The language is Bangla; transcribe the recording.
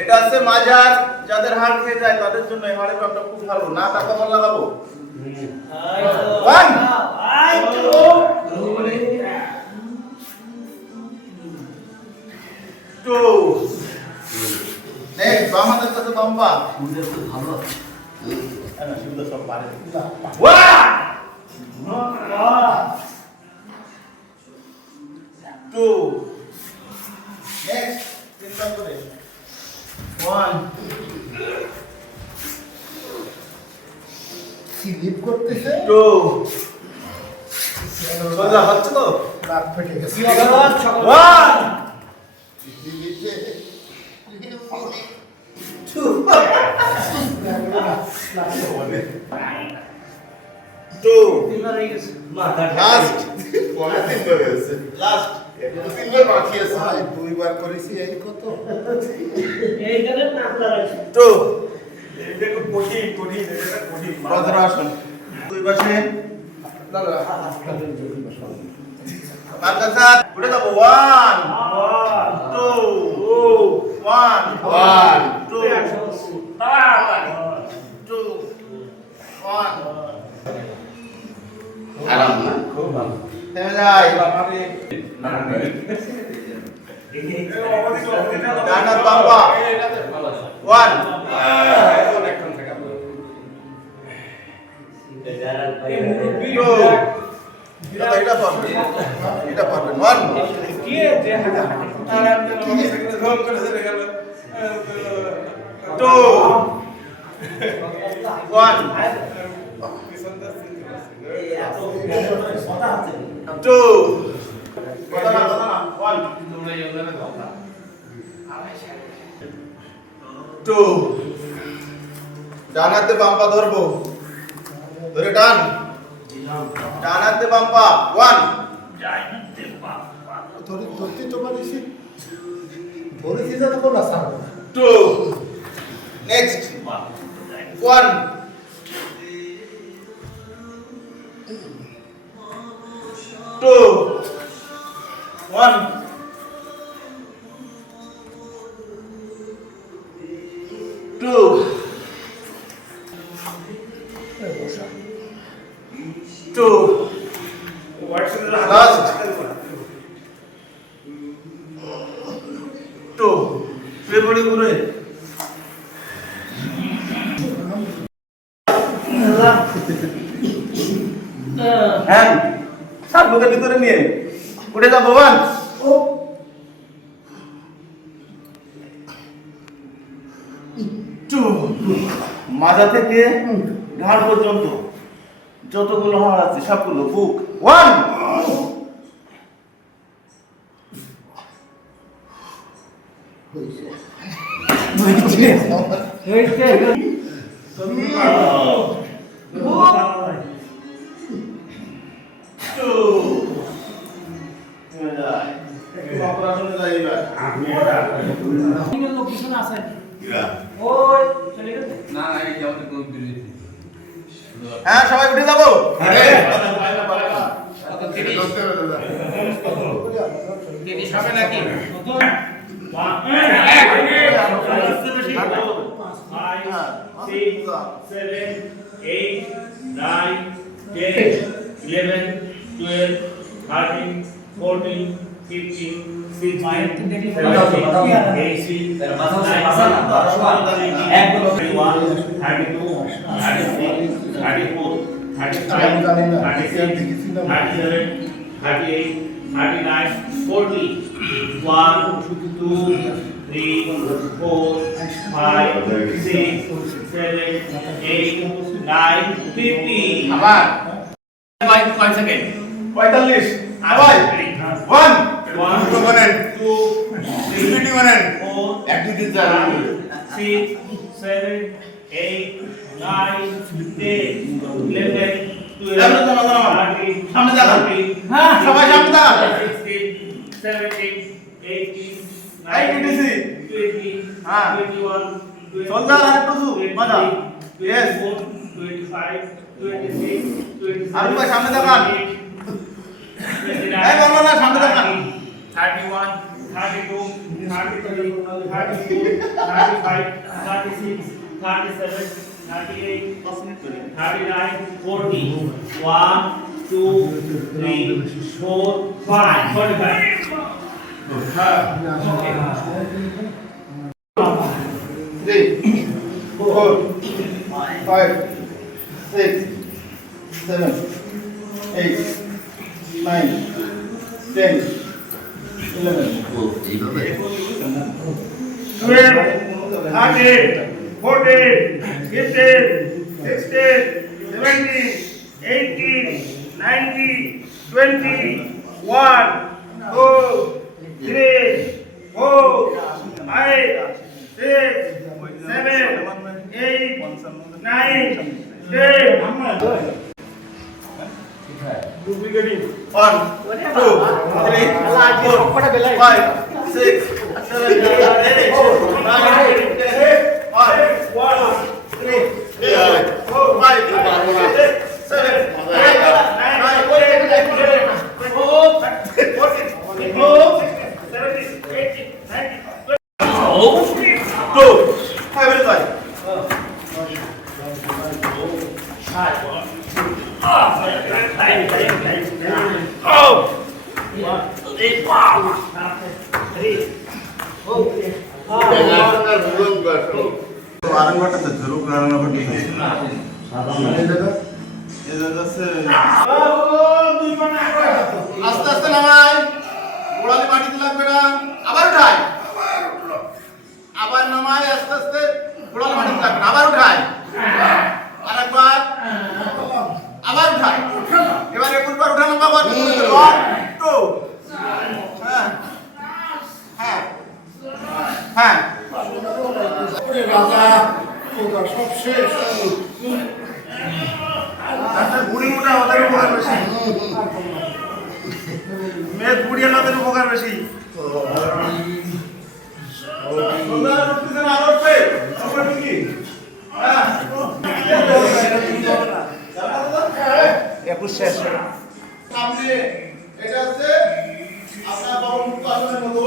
এটা আছে মাজার, যাদের হাড় খেয়ে যায় তাদের জন্য এই হাড়ের ব্যাপারটা খুব ভালো। না তা কখন লাগাবো? ওয়ান টু নেক্সট বাম হাতের সাথে বাম পা। সুন্দর তো ভালো না, সুন্দর সব পারে। টু নেক্সট তিনটা করে। ওয়ান স্লিপ করতেছে টু সোজা হচ্ছে তো রাত ফেটে গেছে ওয়ান টু টু লাস্ট পরে তিনবার হয়েছে লাস্ট তিনবার বাকি আছে ভাই দুইবার করেছি এই কত এইখানে নামটা রাখছি টু এটা খুব কঠিন কঠিন এটা কঠিন বজ্রাসন দুই পাশে কাঁধের সাথে উঠে যাবো। One two one one two two one আরাম না খুব ভালো থেমে যাই। ডান হাত বাম পা। ওয়ান টু এটা পারবেন এটা পারবেন। ওয়ান টু ওয়ান টু কথা না ওয়ান টু ডান হাতে বাম পা ধরবো, ধরে টান ডান হাতে বাম পা। ওয়ান ধরতে তো পারিস ধরেছি যা তো না sir two next one two one two two last two ফির বড়ি ঘুরে হ্যাঁ সাত বুকের ভিতরে নিয়ে উঠে যাবো। ওয়ান টু মাজা থেকে ঘাড় পর্যন্ত যতগুলো হাড় আছে সবগুলো বুক। ওয়ান টু অপারেশনে যাই এবার। লোকেশন আছে ইরা ওই চলে গেছে না না এই আমাদের কোন বিরতি হ্যাঁ সবাই উঠে যাবো। তিরিশ হবে নাকি আবার 5 সেকেন্ড 45 আবার ওয়ান দুটো বলেন দুটো বলেন এক দুই তিন চার 6, 7, 8, 9, 10, 11, 12, সামনে দেখান। হ্যাঁ সবাই সামনে দেখান। 16, 17, 18, এই টিটিসি 20, হ্যাঁ 21, চলতে আর একটু মজা। ইয়েস 25, 26, 27, আর ভাই সামনে দেখান। এই বলো না সামনে দেখান। 31, 32, 33, 34, 35, 36, 37, 38, 39, 40. 1, 2, 3, 4, 5. 45. Three, four, five, six, seven, 8, 9, 10, 11. 12, 13, 14, 15, 16, 17, 18, 19, 20, 1, 2, 3, 4, 5, 6, 7, 8, 9, 10. Duplicating. 1, 2, 3, 4, 5, 6, 7, 8, 9, 10, 5, 1, 3, 4, 5, 6, 7, 8, 9, 10, 11, 12, 13, 14, 15, 2, 5, আরামবাটাতে ধরুক রান্নাবাটি আস্তে আস্তে নামাই গোড়ালি মাটিতে লাগবে না আবার উঠাই আবার নামাই আস্তে আস্তে গোড়ালি মাটিতে লাগবে না আবার উঠাই আরেকবার আবার উঠাই এবার 21 বার উঠানো বাবা 1 2 হ্যাঁ হ্যাঁ হ্যাঁ রাজা ওটা সব শেষ আচ্ছা বুড়ি মোটা ওদের উপকার বেশি মেয়ে বুড়ি ওদের উপকার বেশি সামনে এটা আছে আপনার বড় মুখ আসনের মতো